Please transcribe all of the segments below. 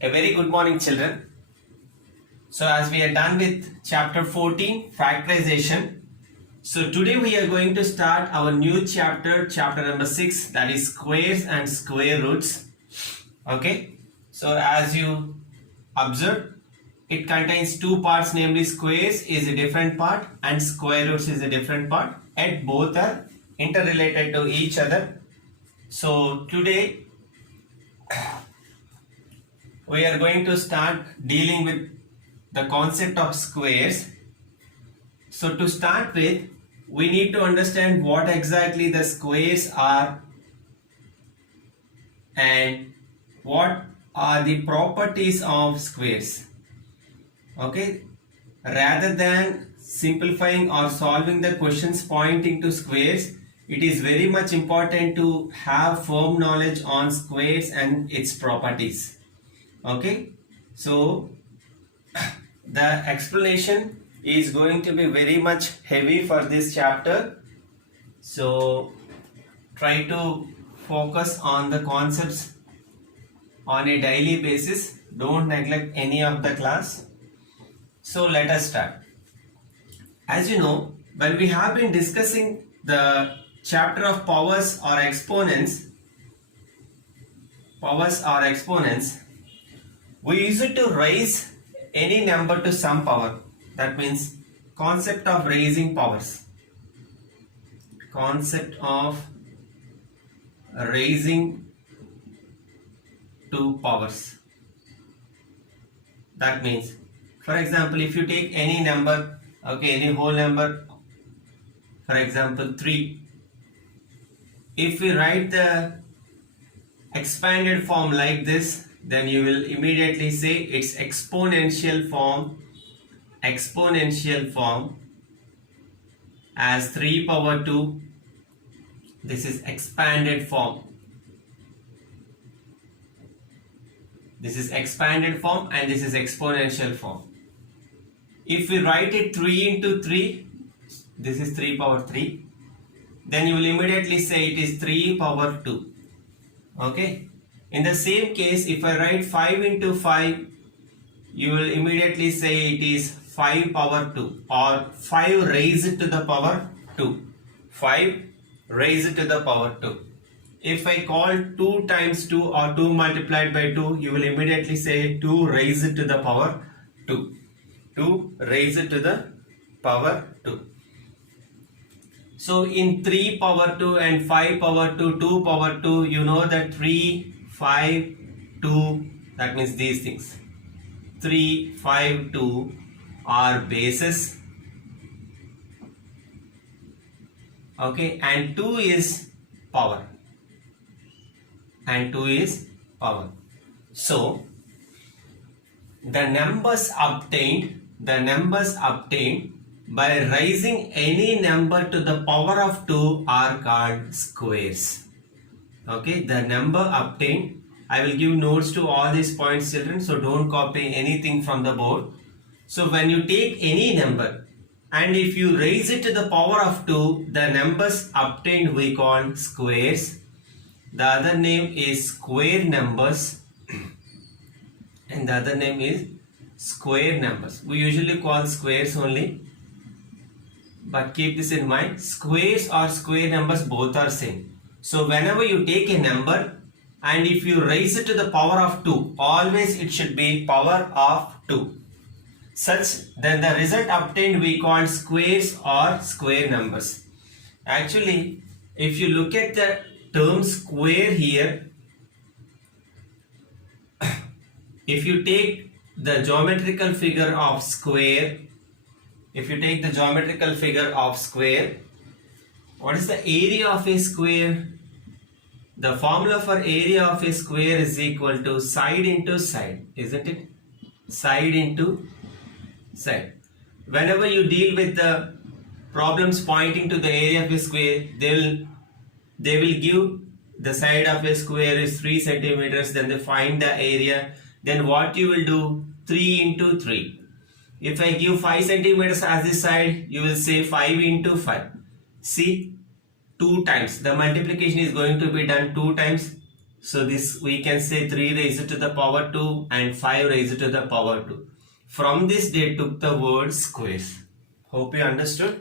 A very good morning, children. So as we are done with chapter 14, factorization. So today we are going to start our new chapter, chapter number 6, that is squares and square roots. Okay. So as you observe, it contains two parts, namely squares is a different part and square roots is a different part, and both are interrelated to each other. So today we are going to start dealing with the concept of squares. So to start with, we need to understand what exactly the squares are and what are the properties of squares. Okay, rather than simplifying or solving the questions pointing to squares, it is very much important to have firm knowledge on squares and its properties. Okay, so the explanation is going to be very much heavy for this chapter, so try to focus on the concepts on a daily basis. Don't neglect any of the class. So let us start. As you know, when we have been discussing the chapter of powers or exponents, we use it to raise any number to some power. That means concept of raising powers. Concept of raising to powers. That means, for example, if you take any number, okay, any whole number, for example 3, if we write the expanded form like this, then you will immediately say it's exponential form as 3 power 2. This is expanded form. This is expanded form and this is exponential form. If we write it 3 into 3, this is 3 power 3, then you will immediately say it is 3 power 2. Okay. In the same case, if I write 5 into 5, you will immediately say it is 5 power 2 or 5 raised to the power 2. 5 raised to the power 2. If I call 2 times 2 or 2 multiplied by 2, you will immediately say 2 raised to the power 2. 2 raised to the power 2. So in 3 power 2 and 5 power 2, 2 power 2, you know that 3, 5, 2, that means these things. 3, 5, 2 are bases. Okay, and 2 is power. So the numbers obtained by raising any number to the power of 2 are called squares. Okay, the number obtained, I will give notes to all these points, children, so don't copy anything from the board. So when you take any number and if you raise it to the power of 2, the numbers obtained we call squares. The other name is square numbers and the other name is square numbers. We usually call squares only, but keep this in mind, squares or square numbers both are same. So whenever you take a number and if you raise it to the power of 2, always it should be power of 2. Then the result obtained we call squares or square numbers. Actually, if you look at the term square here, if you take the geometrical figure of square, what is the area of a square? The formula for area of a square is equal to side into side, isn't it? Side into side. Whenever you deal with the problems pointing to the area of a square, they will give the side of a square is 3 centimeters, then they find the area. Then what you will do? 3 into 3. If I give 5 centimeters as the side, you will say 5 into 5. See, 2 times. The multiplication is going to be done 2 times. So this we can say 3 raised to the power 2 and 5 raised to the power 2. From this they took the word squares. Hope you understood.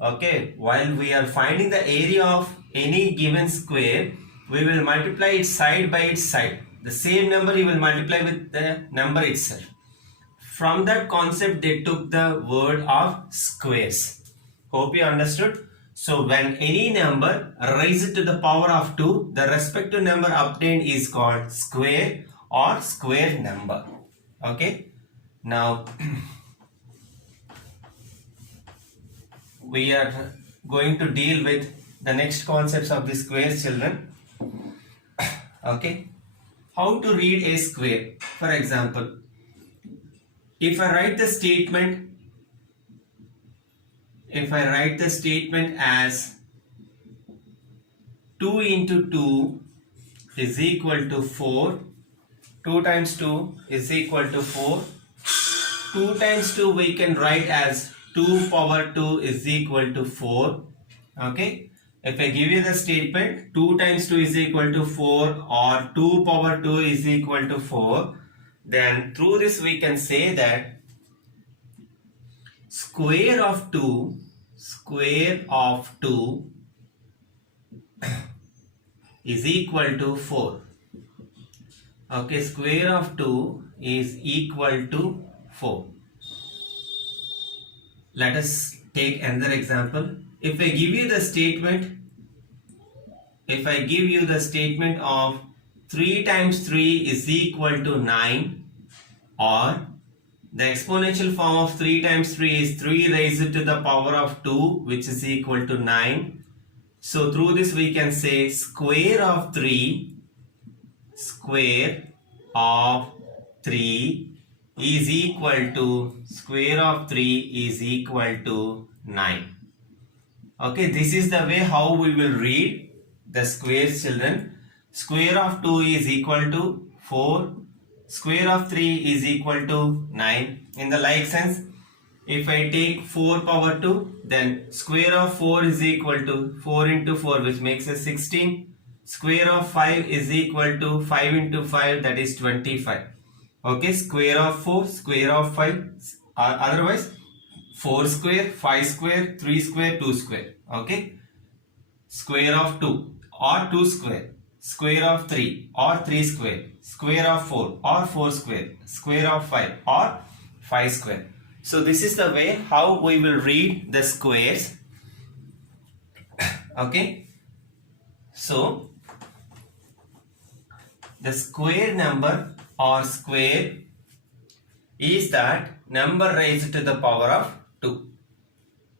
Okay, while we are finding the area of any given square, we will multiply it side by its side. The same number you will multiply with the number itself. From that concept they took the word of squares. Hope you understood. So when any number raised to the power of 2, the respective number obtained is called square or square number. Okay. Now we are going to deal with the next concepts of the squares, children. Okay. How to read a square? For example, if I write the statement as 2 into 2 is equal to 4, 2 times 2 is equal to 4, 2 times 2 we can write as 2 power 2 is equal to 4. Okay, if I give you the statement 2 times 2 is equal to 4 or 2 power 2 is equal to 4, then through this we can say that square of 2 is equal to 4. Okay, square of 2 is equal to 4. Let us take another example. If I give you the statement of 3 times 3 is equal to 9, or the exponential form of 3 times 3 is 3 raised to the power of 2, which is equal to 9. So through this we can say square of 3 is equal to 9. Okay, this is the way how we will read the squares, children. Square of 2 is equal to 4. Square of 3 is equal to 9. In the like sense, if I take 4 power 2, then square of 4 is equal to 4 into 4, which makes us 16. Square of 5 is equal to 5 into 5, that is 25. Okay, square of 4, square of 5, otherwise 4 square, 5 square, 3 square, 2 square. Okay, square of 2 or 2 square, square of 3 or 3 square, square of 4 or 4 square, square of 5 or 5 square. So this is the way how we will read the squares. Okay, so the square number or square is that number raised to the power of 2.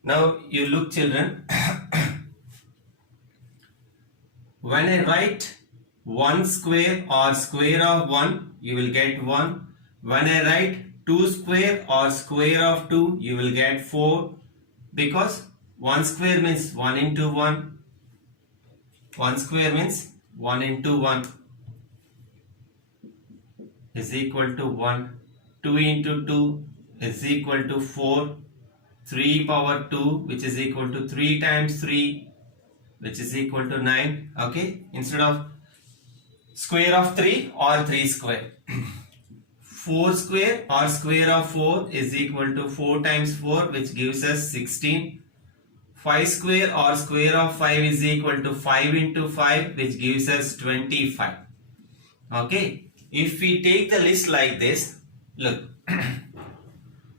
Now you look, children. When I write 1 square or square of 1, you will get 1. When I write 2 square or square of 2, you will get 4, because 1 square means 1 into 1. 1 square means 1 into 1 is equal to 1. 2 into 2 is equal to 4. 3 power 2, which is equal to 3 times 3, which is equal to 9. Okay, instead of square of 3 or 3 square. 4 square or square of 4 is equal to 4 times 4, which gives us 16. 5 square or square of 5 is equal to 5 into 5, which gives us 25. Okay, if we take the list like this, look,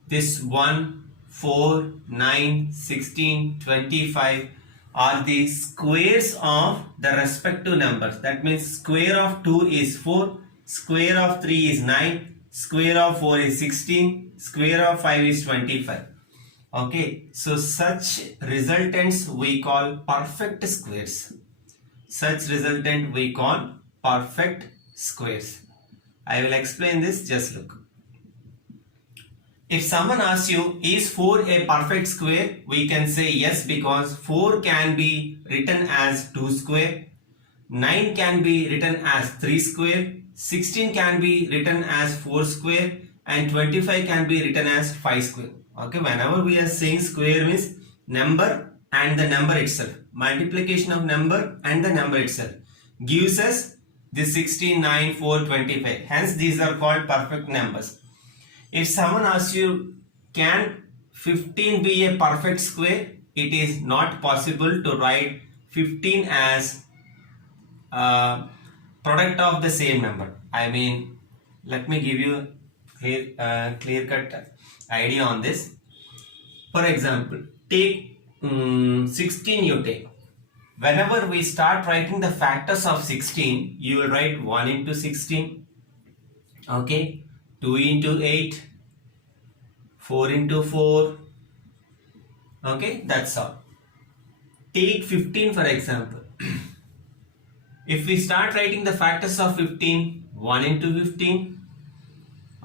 this 1, 4, 9, 16, 25 are the squares of the respective numbers. That means square of 2 is 4, square of 3 is 9, square of 4 is 16, square of 5 is 25. Okay, so such resultants we call perfect squares. Such resultant we call perfect squares. I will explain this, just look. If someone asks you, is 4 a perfect square? We can say yes, because 4 can be written as 2 square, 9 can be written as 3 square, 16 can be written as 4 square, and 25 can be written as 5 square. Okay, whenever we are saying square means number and the number itself, multiplication of number and the number itself gives us This 16, 9, 4, 25. Hence these are called perfect numbers. If someone asks you, can 15 be a perfect square? It is not possible to write 15 as product of the same number. I mean, let me give you a clear cut idea on this. For example, take 16 you take. Whenever we start writing the factors of 16, you will write 1 into 16, okay, 2 into 8, 4 into 4, okay, that's all. Take 15 for example. If we start writing the factors of 15, 1 into 15,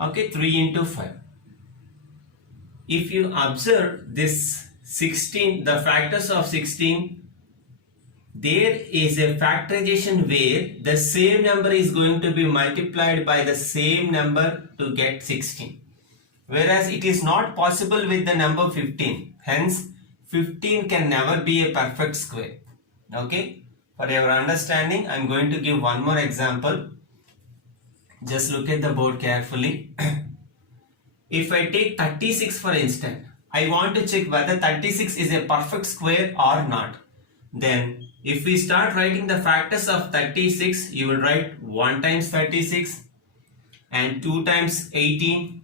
okay, 3 into 5. If you observe this 16, the factors of 16, there is a factorization where the same number is going to be multiplied by the same number to get 16. Whereas it is not possible with the number 15. Hence, 15 can never be a perfect square. Okay. For your understanding, I am going to give one more example. Just look at the board carefully. If I take 36 for instance, I want to check whether 36 is a perfect square or not. Then if we start writing the factors of 36, you will write 1 times 36 and 2 times 18,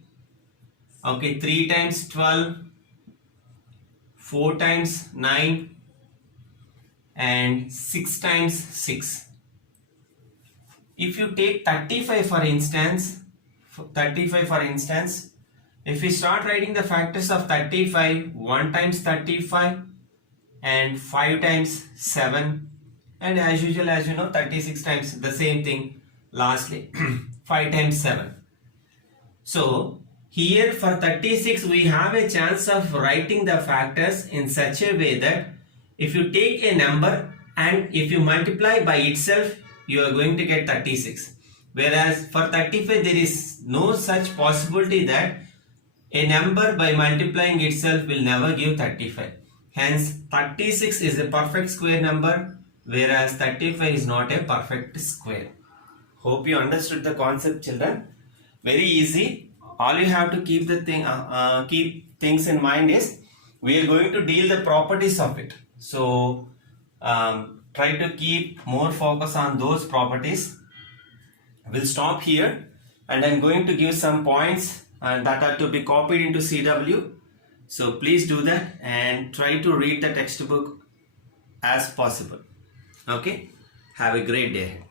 okay, 3 times 12, 4 times 9 and 6 times 6. If you take 35 for instance, if we start writing the factors of 35, 1 times 35 and 5 times 7, and as usual, as you know, 36 times the same thing lastly 5 times 7. So here for 36 we have a chance of writing the factors in such a way that if you take a number and if you multiply by itself, you are going to get 36. Whereas for 35 there is no such possibility that a number by multiplying itself will never give 35. Hence 36 is a perfect square number, whereas 35 is not a perfect square. Hope you understood the concept, children. Very easy. All you have to keep things in mind is we are going to deal the properties of it. So try to keep more focus on those properties. We'll stop here and I'm going to give some points that are to be copied into CW. So please do that and try to read the textbook as possible. Okay. Have a great day.